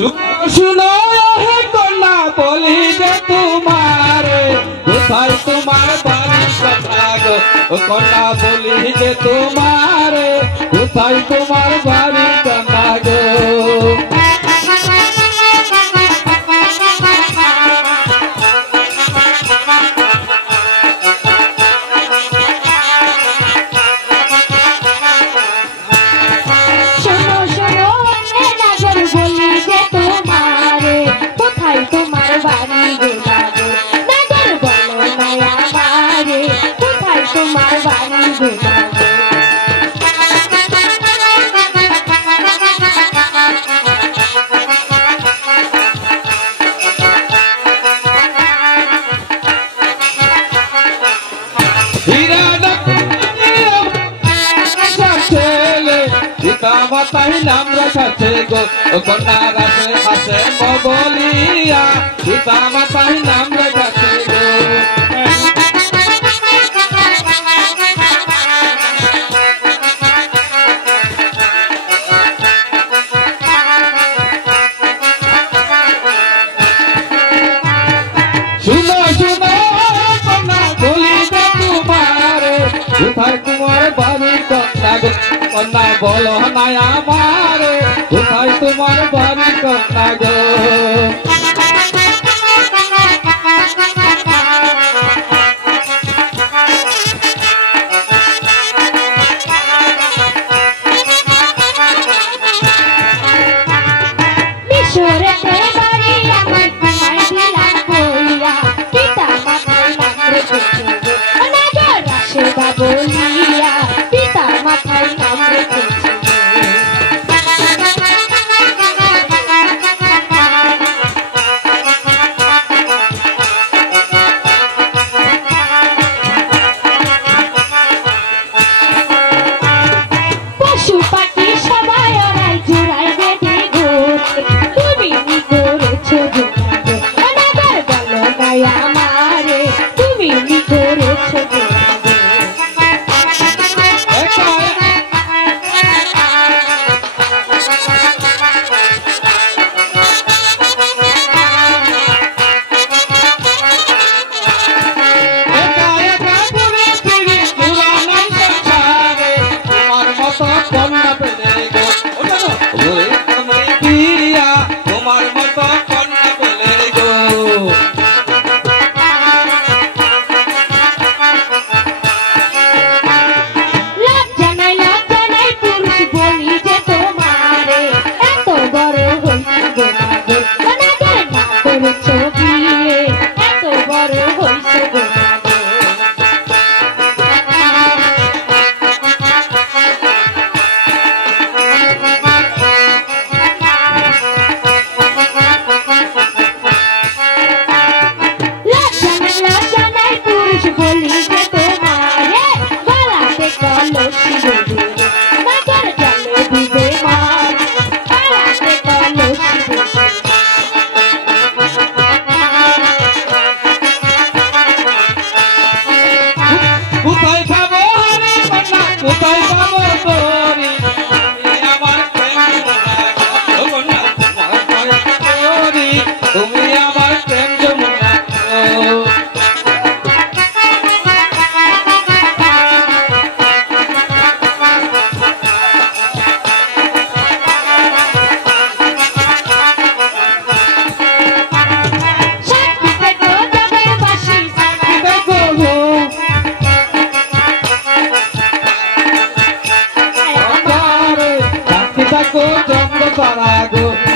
শুনো হে কন্যা বলি যে তোমারে কোথায় তোমার বাড়ি কথা গো ও কন্যা বলি যে তোমারে কোথায় তোমার বাড়ি কথা গো মাতাই নাম রাখাছে গো কন্যার আছে বলিয়া পিতা মাতাই নাম রাখাছে গো শুনো শুনো কন্যা বলি যে তোমারে কোথায় তোমার বাড়ি কন্যা গো কন্যা বলো না আমারে কোথায় তোমার বাড়ি কন্যা গো বলিয়া পিতা মাথায় নাম রেখেছে পশু পাখি সবাই ওরাই জোড়ায় বেঁধে ঘুরছে তুমি কি করেছো অনাগার বলো না আমারে তুমি কি করেছো Go, jump, go,